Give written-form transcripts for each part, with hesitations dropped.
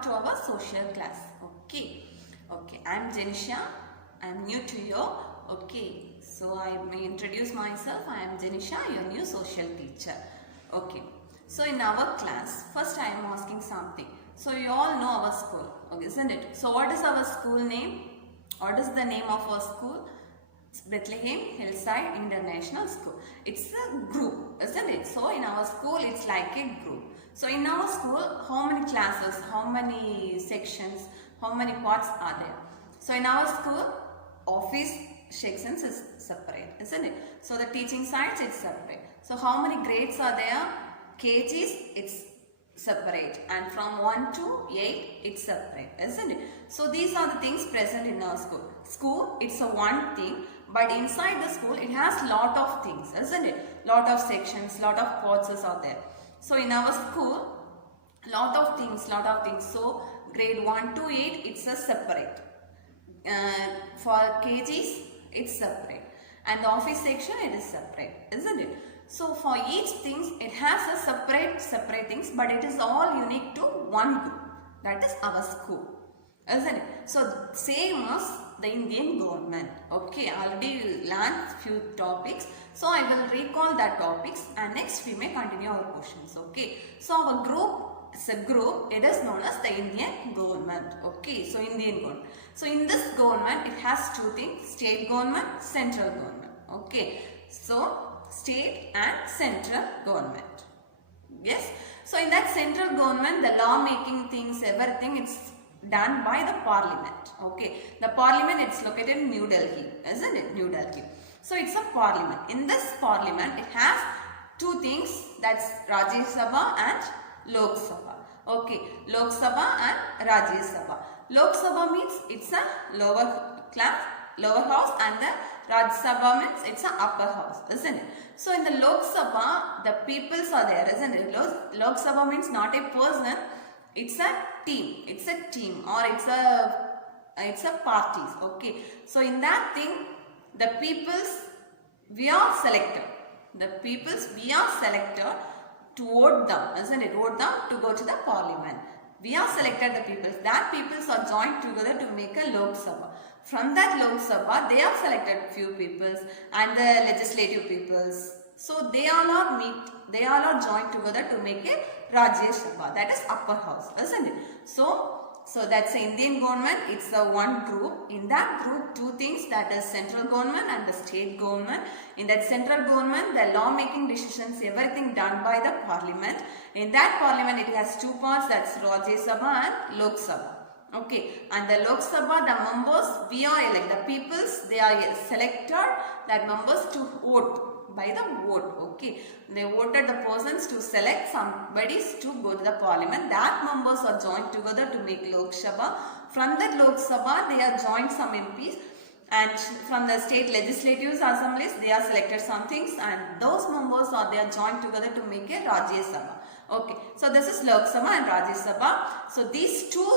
back to our social class. Okay, I am Janisha. I am new to you. Okay, so I may introduce myself. I am Janisha, your new social teacher. Okay, so in our class, first I am asking something. So you all know our school, okay, isn't it? So what is our school name? What is the name of our school? It's Bethlehem Hillside International School. It's a group, isn't it? So in our school, it's like a group. So in our school, how many classes, how many sections, how many parts are there? So in our school, office sections is separate, isn't it? So the teaching sides is separate. So how many grades are there? KGs, it's separate, and from 1 to 8 it's separate, isn't it? So these are the things present in our school. School, it's a one thing, but inside the school it has lot of things, isn't it? Lot of sections, lot of parts are there. So in our school, lot of things. So grade 1 to 8 it's a separate. For KGs it's separate, and the office section it is separate, isn't it? So for each thing it has a separate things, but it is all unique to one group. That is our school, isn't it? So same as the Indian government. Okay, I already learned few topics. So I will recall that topics, and next we may continue our questions. Okay. So our group is a group. It is known as the Indian government. Okay. So Indian government. So in this government it has two things: state government, central government. Okay. So state and central government. Yes. So in that central government, the law making things, everything, it's done by the parliament. Okay. The parliament, it's located in New Delhi, isn't it? New Delhi. So it's a parliament. In this parliament, it has two things, that's Rajya Sabha and Lok Sabha. Okay. Lok Sabha and Rajya Sabha. Lok Sabha means it's a lower class, lower house, and the Rajya Sabha means it's an upper house, isn't it? So in the Lok Sabha, the peoples are there, isn't it? Lok Sabha means not a person, it's a team. It's a team, or it's a parties. Okay. So in that thing, the peoples we are selected. The peoples we are selected to vote them, isn't it? Vote them to go to the parliament. We are selected the peoples. That peoples are joined together to make a Lok Sabha. From that Lok Sabha, they have selected few peoples and the legislative peoples. So they all are joined together to make a Rajya Sabha, that is upper house, isn't it? So that's the Indian government. It's a one group. In that group, two things, that is central government and the state government. In that central government, the law making decisions, everything done by the parliament. In that parliament, it has two parts, that's Rajya Sabha and Lok Sabha. Okay, and the Lok Sabha, the members we are elect, the peoples, they are selected, that members to vote by the vote. Okay, they voted the persons to select somebody to go to the parliament. That members are joined together to make Lok Sabha. From that Lok Sabha, they are joined some MPs, and from the state legislative assemblies, they are selected some things, and those members they are joined together to make a Rajya Sabha. Okay, so this is Lok Sabha and Rajya Sabha. So these two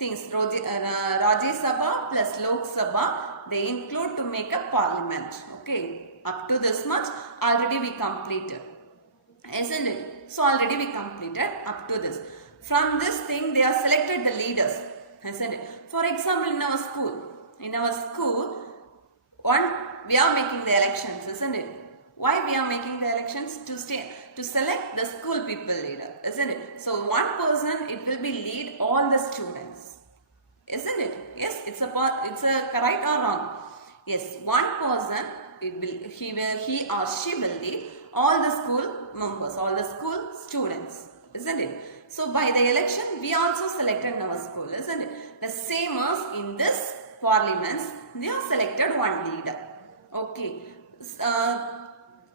things, Rajya Sabha plus Lok Sabha, they include to make a parliament. Okay, up to this much already we completed, isn't it? So already we completed up to this. From this thing they are selected the leaders, isn't it? For example, in our school, we are making the elections, isn't it? Why we are making the elections? To select the school people leader, isn't it? So one person, it will be lead all the students, isn't it? Yes, it's a correct or wrong? Yes, one person, he or she will lead all the school members, all the school students, isn't it? So by the election, we also selected in our school, isn't it? The same as in this parliaments, they have selected one leader. Okay.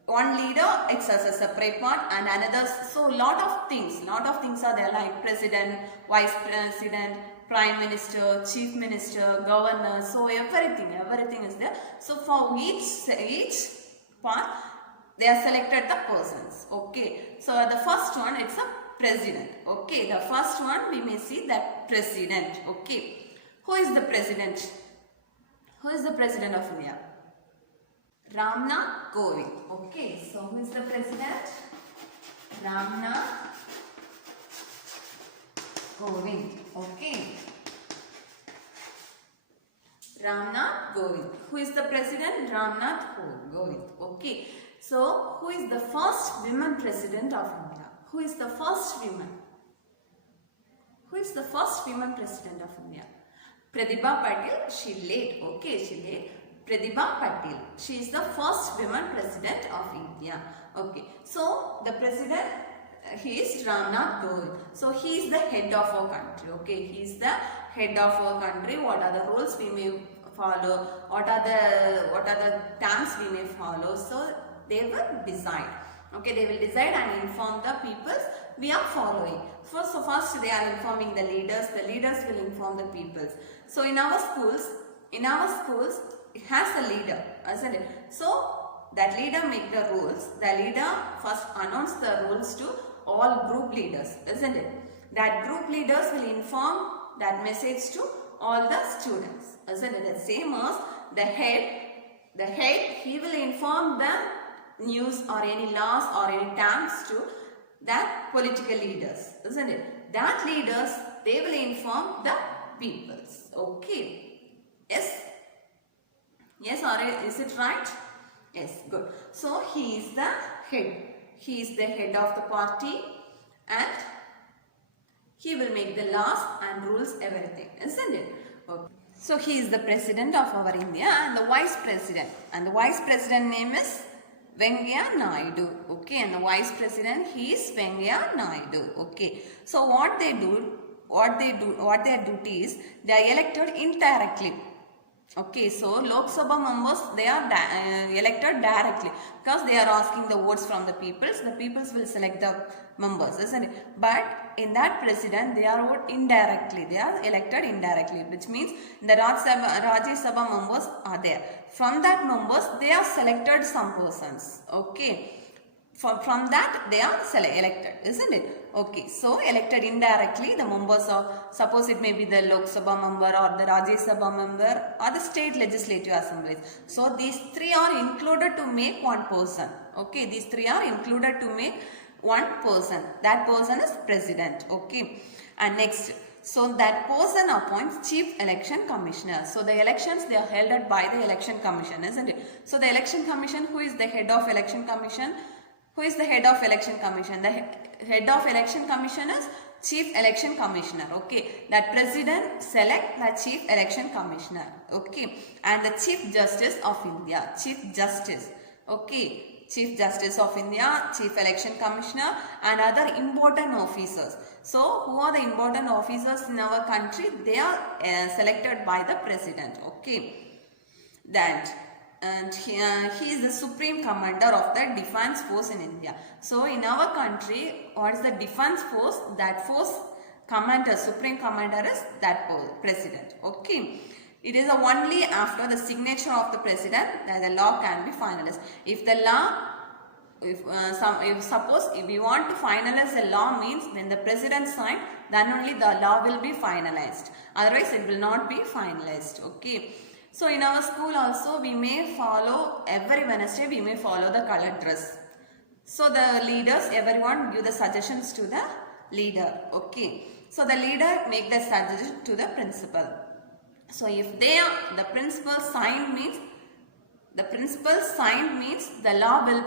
One leader, it's as a separate part, and another, so lot of things are there, like president, vice president, prime minister, chief minister, governor, so everything is there. So for each part, they are selected the persons. Okay, so the first one, it's a president. Okay, the first one we may see that president. Okay, who is the president? Who is the president of India? Ramnath Kovind. Okay, so who is the president? Ramnath Kovind. Okay. Ramnath Kovind. Who is the president? Ramnath Kovind. Okay. So, who is the first women president of India? Who is the first woman? Who is the first women president of India? Pratibha Patil. She late. Okay, she late. Pratibha Patil. She is the first woman president of India. Okay. So, the president, he is Ramnath Kovind. So, he is the head of our country. Okay. He is the head of our country. What are the rules we may follow? What are the terms we may follow? So, they will decide. Okay, they will decide and inform the peoples we are following. First they are informing the leaders will inform the peoples. So in our schools, it has a leader, isn't it? So that leader make the rules. The leader first announce the rules to all group leaders, isn't it? That group leaders will inform that message to all the students, isn't it? The same as the head, he will inform the news or any laws or any terms to that political leaders, isn't it? That leaders, they will inform the peoples. Okay. Yes? Yes, or is it right? Yes, good. So, he is the head. He is the head of the party and he will make the laws and rules, everything, isn't it? Okay. So, he is the president of our India and the vice president. And the vice president name is Venkaiah Naidu. Okay, and the vice president, he is Venkaiah Naidu. Okay. So, what their duty is, they are elected indirectly. Okay, so Lok Sabha members, they are elected directly because they are asking the votes from the peoples will select the members, isn't it? But in that president, they are voted indirectly, they are elected indirectly, which means the Rajya Sabha members are there. From that members, they are selected some persons, okay. From that, they are elected, isn't it? Okay, so elected indirectly, the members of, suppose it may be the Lok Sabha member or the Rajya Sabha member or the state legislative assemblies. So, these three are included to make one person. Okay, these three are included to make one person. That person is president. Okay, and next, so that person appoints chief election commissioner. So, the elections, they are held by the election commission, isn't it? So, the election commission, who is the head of election commission? Who is the head of election commission? The head of election commission is chief election commissioner. Okay, that president select the chief election commissioner. Okay, and the chief justice of India, chief justice. Okay, chief justice of India, chief election commissioner, and other important officers. So, who are the important officers in our country? They are selected by the president. Okay, and he is the supreme commander of the defense force in India. So, in our country, what is the defense force? That force commander, supreme commander is that president. Okay. It is only after the signature of the president that the law can be finalized. If the law, suppose if we want to finalize the law means when the president signed, then only the law will be finalized. Otherwise, it will not be finalized. Okay. So, in our school also, we may follow, every Wednesday, we may follow the colored dress. So, the leaders, everyone give the suggestions to the leader. Okay. So, the leader make the suggestion to the principal. So, if the principal signed means, the law will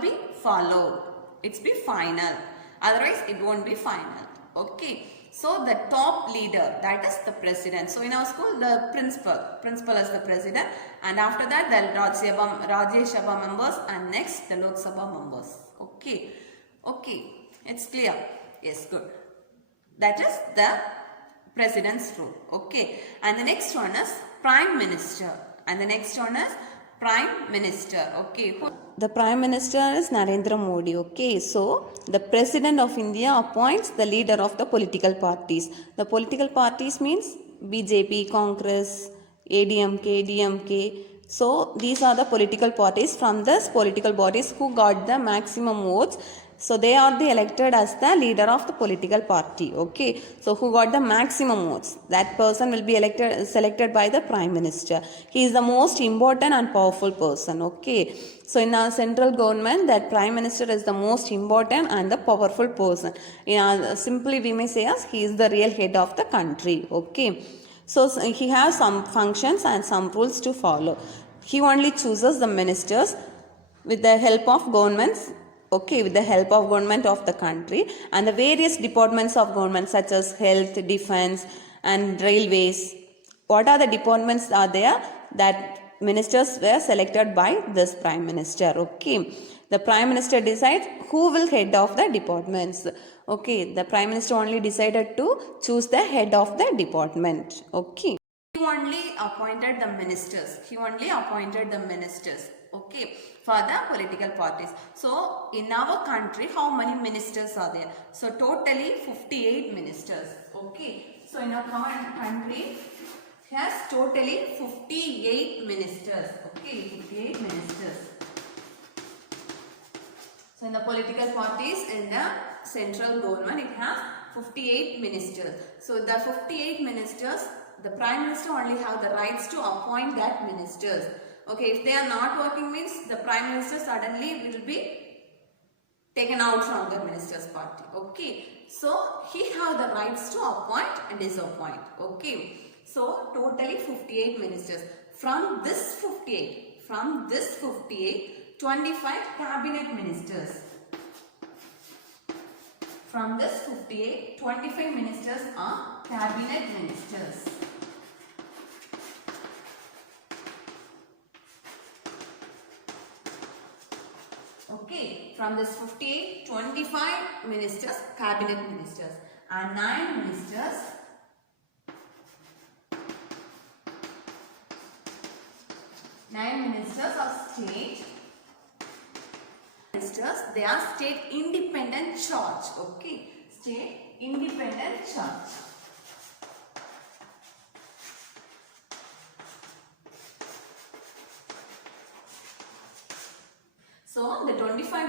be followed. It's be final. Otherwise, it won't be final. Okay. So, the top leader, that is the president. So, in our school, the principal is the president, and after that, the Rajya Sabha members, and next, the Lok Sabha members. Okay. Okay. It's clear. Yes, good. That is the president's rule. Okay. And the next one is prime minister. Okay. The Prime Minister is Narendra Modi. Okay, so the President of India appoints the leader of the political parties. The political parties means BJP, Congress, ADMK, DMK. So these are the political parties. From this political bodies who got the maximum votes, So they are the elected as the leader of the political party. Okay. So who got the maximum votes? That person will be selected by the prime minister. He is the most important and powerful person. Okay. So in our central government, that prime minister is the most important and the powerful person. Simply we may say as he is the real head of the country. Okay. So he has some functions and some rules to follow. He only chooses the ministers with the help of governments, okay, with the help of government of the country and the various departments of government such as health, defense and railways. What are the departments are there? That ministers were selected by this prime minister. Okay, the prime minister decides who will head of the departments. Okay, the prime minister only decided to choose the head of the department. Okay, he only appointed the ministers. Okay, for the political parties. So in our country, how many ministers are there? So totally 58 ministers. Okay, so in our country has totally 58 ministers. Okay, 58 ministers. So in the political parties in the central government, it has 58 ministers. So the 58 ministers, the prime minister only have the rights to appoint that ministers. Okay, if they are not working means the prime minister suddenly will be taken out from the minister's party. Okay, so he have the rights to appoint and disappoint. Okay, so totally 58 ministers. From this 58, 25 cabinet ministers. From this 58, 25 ministers are cabinet ministers. Okay, from this 58, 25 ministers, cabinet ministers, and 9 ministers are state ministers. They are state independent church. Okay, state independent church. So the 25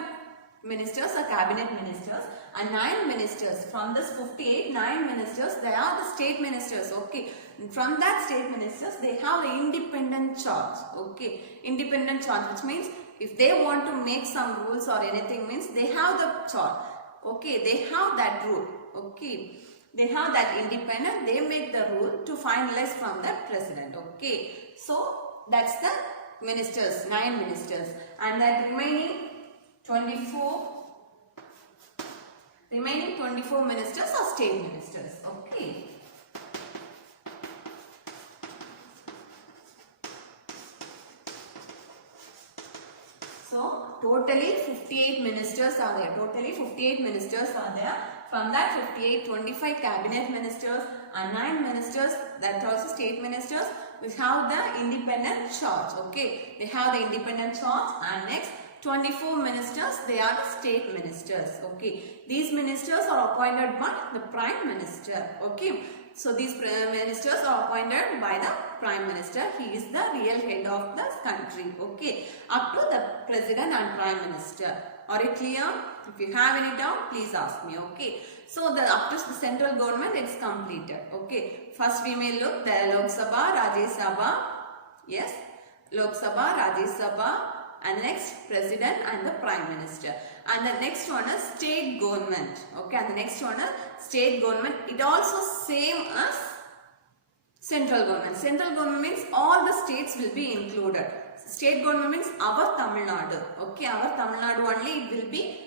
ministers are cabinet ministers and 9 ministers. From this 58, 9 ministers, they are the state ministers. Okay, and from that state ministers, they have the independent charge. Okay, independent charge, which means if they want to make some rules or anything, means they have the charge. Okay, they have that rule. Okay, they have that independent, they make the rule to finalize from the president. Okay, so that's the ministers, 9 ministers, and that remaining 24 ministers are state ministers. Okay. So totally 58 ministers are there. From that 58, 25 cabinet ministers and 9 ministers, that are also state ministers, which have the independent charge. Okay, they have the independent charge, and next 24 ministers, they are the state ministers. Okay, these ministers are appointed by the prime minister. Okay, so these ministers are appointed by the prime minister. He is the real head of the country. Okay, up to the president and prime minister. Are you clear? If you have any doubt, please ask me. Okay, so the up to the central government, it's completed. Okay, first we may look the Lok Sabha, Rajya Sabha. Yes, Lok Sabha, Rajya Sabha, and next president and the prime minister. And the next one is state government. Okay, and the next one is state government. It also same as central government. Central government means all the states will be included. State government means our Tamil Nadu. Okay, our Tamil Nadu only it will be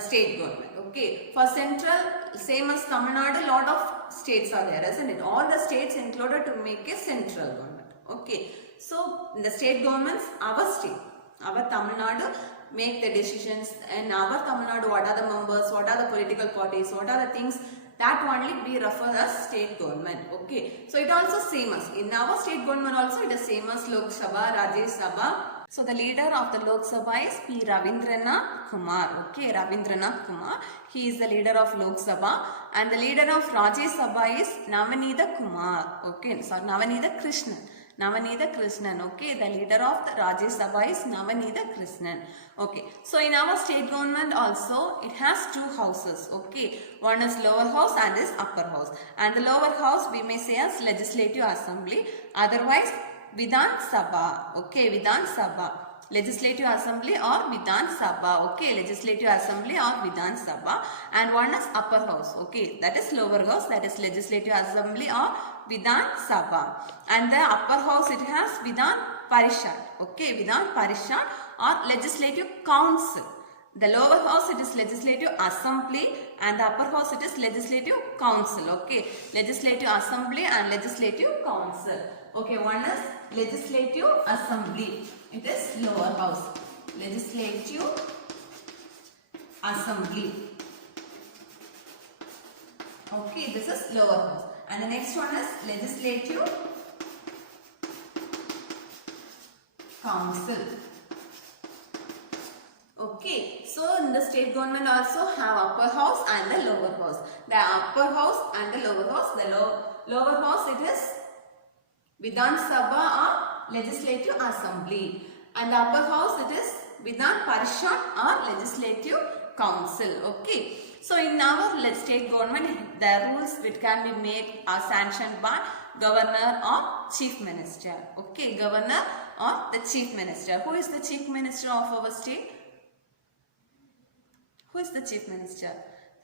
state government. Okay, for central, same as Tamil Nadu, lot of states are there, isn't it? All the states included to make a central government. Okay, so in the state governments, our state, our Tamil Nadu make the decisions, and our Tamil Nadu, what are the members, what are the political parties, what are the things, that only be referred as state government. Okay, so it also same as in our state government also it is same as Lok Sabha, Rajya Sabha. So the leader of the Lok Sabha is P. Ravindranath Kumar. Okay, Ravindranath Kumar. He is the leader of Lok Sabha, and the leader of Rajya Sabha is Navanitha Kumar. Okay, sorry, Navanitha Krishnan. Navanitha Krishnan. Okay, the leader of the Rajya Sabha is Navanitha Krishnan. Okay, so in our state government also it has two houses. Okay, one is lower house and is upper house. And the lower house we may say as Legislative Assembly, otherwise Vidhan Sabha. Okay, Vidhan Sabha. Legislative Assembly or Vidhan Sabha. Okay, Legislative Assembly or Vidhan Sabha. And one is upper house. Okay, that is lower house, that is Legislative Assembly or Vidhan Sabha. And the upper house it has Vidhan Parishad. Okay, Vidhan Parishad or Legislative Council. The lower house it is Legislative Assembly and the upper house it is Legislative Council. Okay, Legislative Assembly and Legislative Council. Okay, one is Legislative Assembly. It is lower house. Legislative Assembly. Okay, this is lower house. And the next one is Legislative Council. Okay, so in the state government also have upper house and the lower house. The upper house and the lower house. The lower house it is Vidhan Sabha or Legislative Assembly. And the upper house it is Vidhan Parishad or Legislative Council. Okay. So in our state government, the rules which can be made are sanctioned by governor or chief minister. Okay, governor or the chief minister. Who is the chief minister of our state? Who is the chief minister?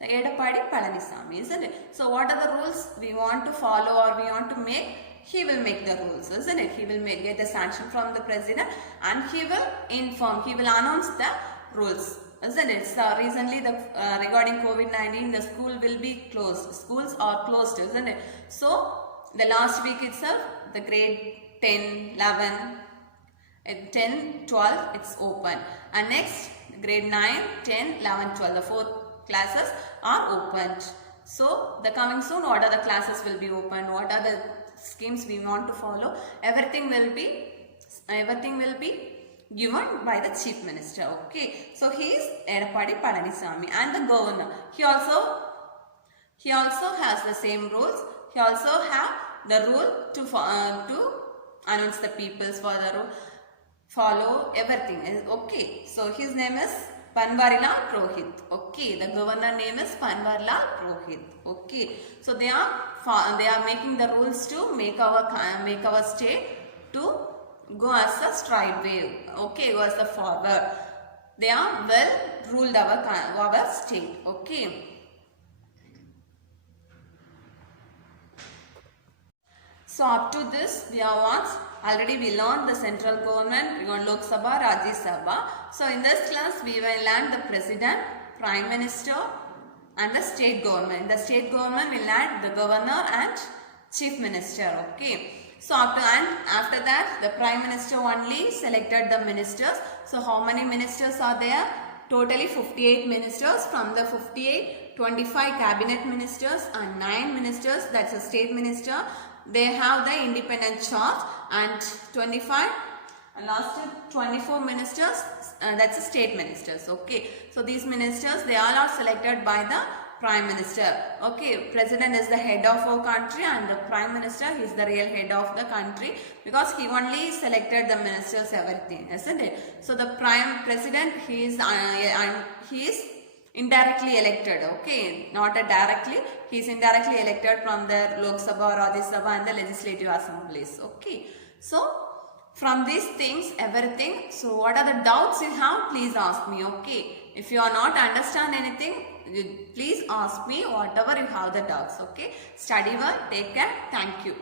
The Edappadi Palaniswamy, isn't it? So what are the rules we want to follow or we want to make? He will make the rules, isn't it? He will get the sanction from the president and he will inform, he will announce the rules, isn't it? So recently regarding COVID-19, the school will be closed. Schools are closed, isn't it? So the last week itself, the grade 10, 11, 10, 12, it's open. And next, grade 9, 10, 11, 12, the 4 classes are opened. So the coming soon, what are the classes will be open? What are the schemes we want to follow? Everything will be given by the chief minister. Okay, so he is Edappadi Palaniswamy and the governor. He also has the same rules. He also have the rule to announce the peoples for the rule, follow everything. Okay, so his name is Banwarilal Purohit. Okay, the governor name is Banwarilal Purohit. Okay, so they are making the rules to make our state to go as a straight way. Okay, go as a forward. They are well ruled our state. Okay. So up to this we have already we learned the central government, we learned Lok Sabha, Rajya Sabha. So in this class we will learn the president, prime minister and the state government. The state government will learn the governor and chief minister. Okay. So after that the prime minister only selected the ministers. So how many ministers are there? Totally 58 ministers. From the 58, 25 cabinet ministers and 9 ministers, that's a state minister. They have the independent charge, and 25 and last 24 ministers, that's the state ministers. Okay, so these ministers, they all are selected by the prime minister. Okay, president is the head of our country and the prime minister is the real head of the country, because he only selected the ministers, everything, isn't it? So the prime president, he is indirectly elected. Okay, not directly, he is indirectly elected from the Lok Sabha, Rajya Sabha and the legislative assemblies. Okay, so from these things, everything, so what are the doubts you have, please ask me. Okay, if you are not understand anything, please ask me whatever you have the doubts. Okay, study well, take care, thank you.